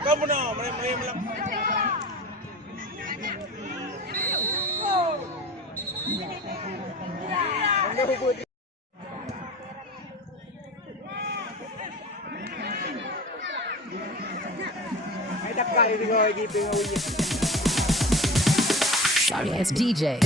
Kamu na, may Sorry, it's DJ.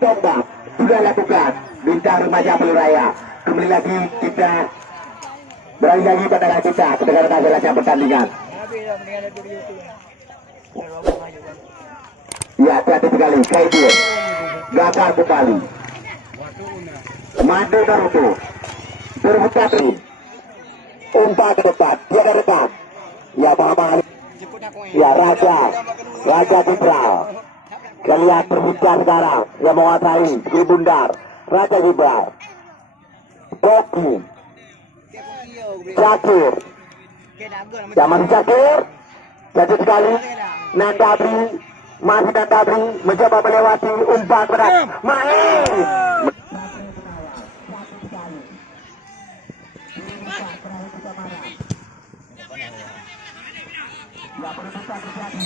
Coba sudah lakukan Bintang Remaja Paloh Raya. Kembali lagi kita beralih lagi pada kita ketika hasil pertandingan. Ya, hati-hati sekali. Kaidu gagal kembali. Madu Naruto berputar umpan ke depan, dia ke depan. Ya, Muhammad. Ya, Raja Jenderal. Kalian berbicara sekarang yang menguasai di bundar Raja Jenderal. Boki Cakir, zaman Cakir jatuh sekali. Nandabri masih Nandabri mencoba melewati umpan berat. Main. Ya, penutupan terjadi.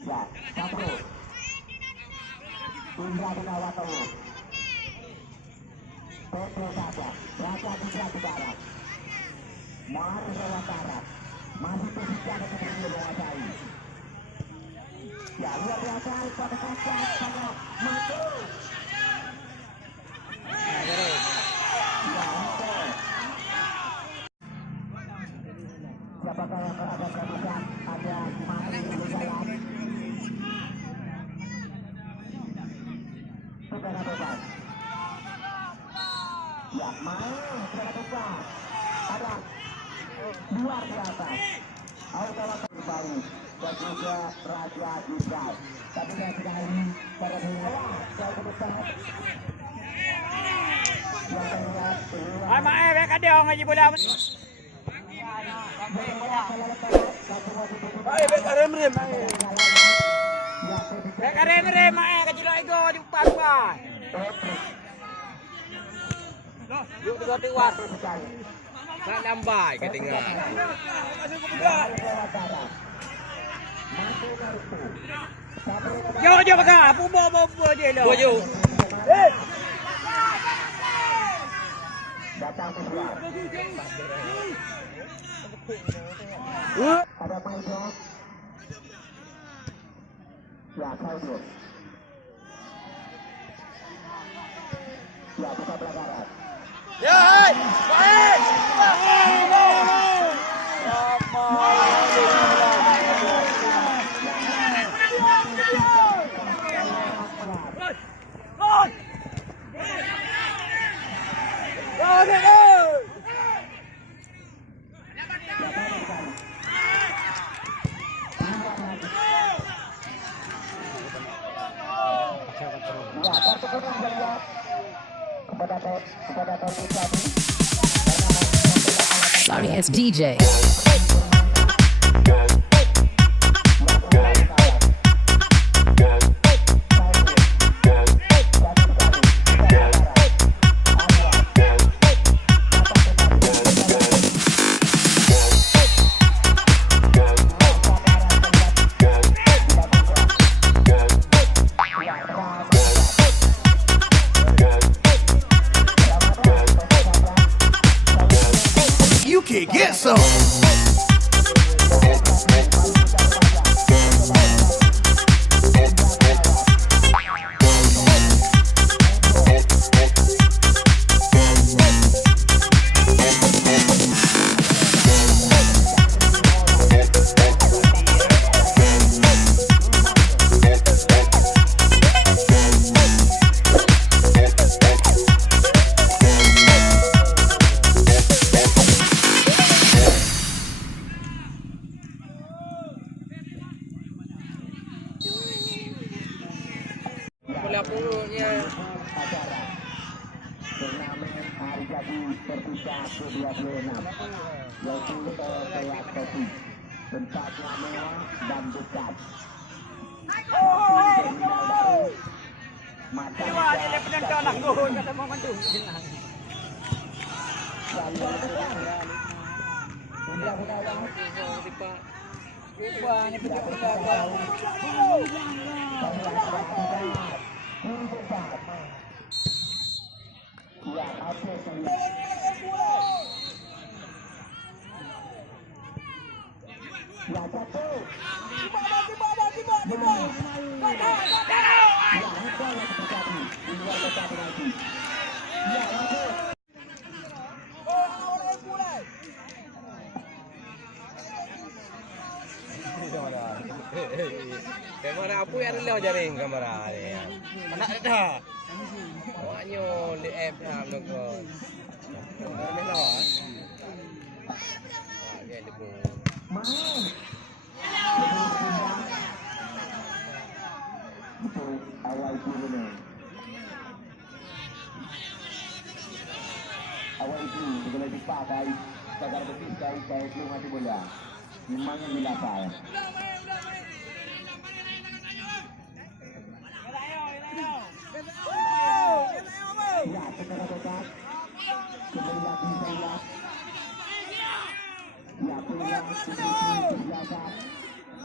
Ya, Kapro. Indra Benawato. Petro saja. Raja Indra ke barat. Mari lewat barat. Masih posisi ada seperti menguasai. Ya, luar biasa pada kaca pada mati. Siapakah yang berada perempuan? Ada Mari di dalam. Sudah bebas. Ya, main sudah bebas. Ada luar biasa. Auto kembali dan juga Raja Indra. Tapi saya sekali pada bola saya besar. Ay, mae, mereka dia ngaji bola. Ay, mereka rem-rem. Mereka rem-rem, mae, kecil ego di depan. Yuk tiga-tiga. Nak lambai ketinggalan. Jauh pakai. Apa dia lah. Bojo. Datang ke sebelah. Ada Maido. Ya, Maido. Ya, buka pelanggaran. Ya, hai. Baik. Sorry, it's DJ. You can get some. Bola pulutnya. Acara turnamen hari jadi Persita ke-26 yaitu kelas kopi tempatnya mewah dan dekat. Wah, dia penonton nak gol kata mau mandu. Wah, ni penonton. Kamera apa yang ada jaring kamera ni? Anak dah. Awaknya di app dah belakang. Ni lah. Dia debu. Awal itu ni. Awal itu segala dipakai secara betul saya belum ada bola. Memangnya dilapai. Ya, secara dekat. Sebelah saya. Ya, punya biasa.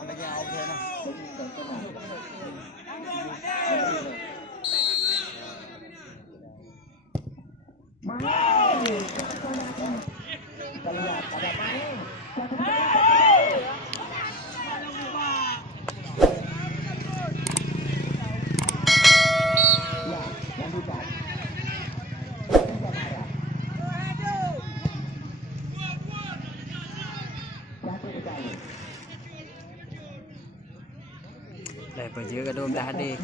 Lagi awak sana. Kita lihat ada main. Ya, lanjutkan. Dah pergi ke 12 hari.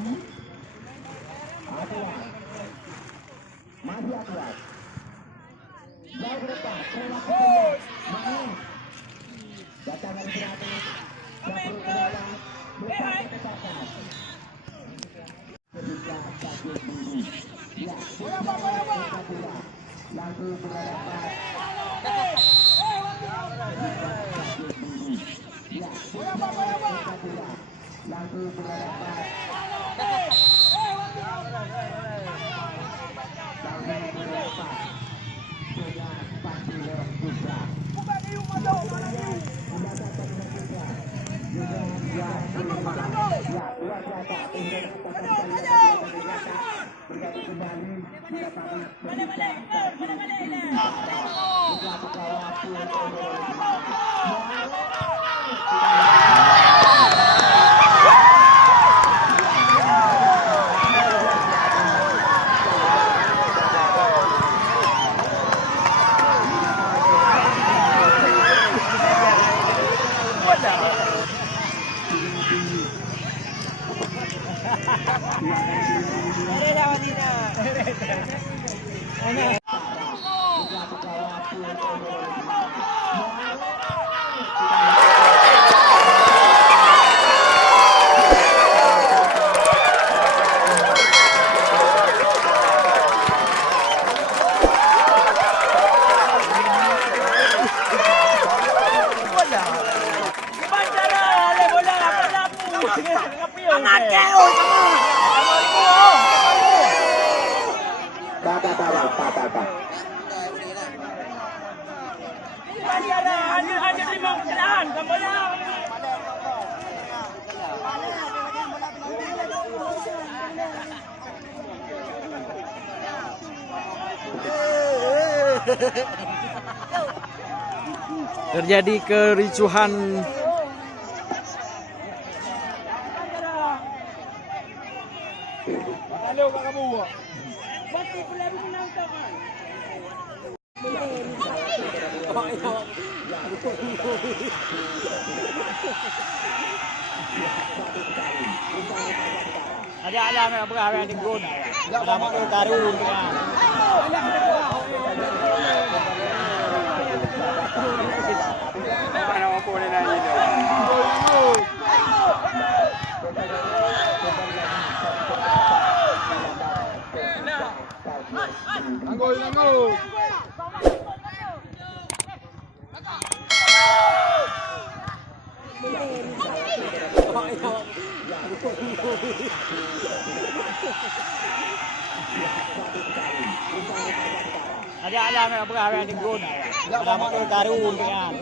Masih akurat. Jauh ke depan. Main. Datang dari terakhir. Jatuh ke dalam. Lepas ke depan. Ketika sakit bunyi. Ya. Lagu berhadapan. Sakit bunyi. Ya. Lagu berhadapan. Ya, Terjadi kericuhan Ada nak berapa di gol. Ada mak taruh kan. Mana apa ni nak ini? Angol. Ada nak berapa di gol. Ada mak taruh kan.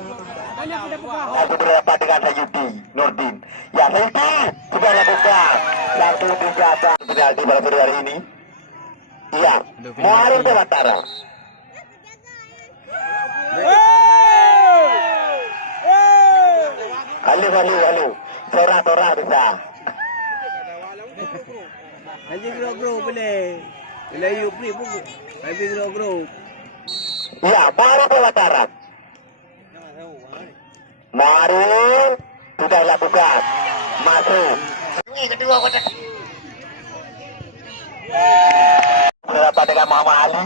Beberapa dengan Sayuti Nurdin. Ya, Sayuti sudah lakukan satu tindakan penalti pada sore hari ini. Iya, Muarim Pelantara. Halo. Tora bisa. Nanti grow boleh. Boleh you play pun. Nanti grow. Iya, Muarim Pelantara. Muarim sudah lakukan. Masuk. Ini kedua kotak. Berapa dengan Muhammad Ali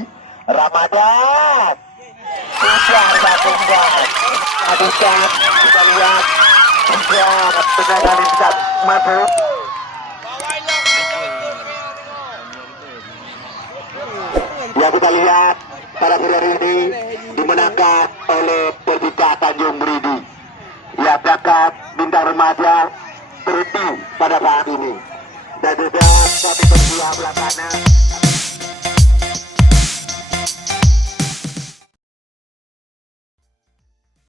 Remaja sudah lakukan. Adukan kita lihat sudah benar bisa masuk. Ya, kita lihat pada hari ini dimenangkan oleh Persita Tanjong Beuridi. Ya, berangkat Bintang Remaja berhenti pada saat ini. Dan juga satu kedua belah kanan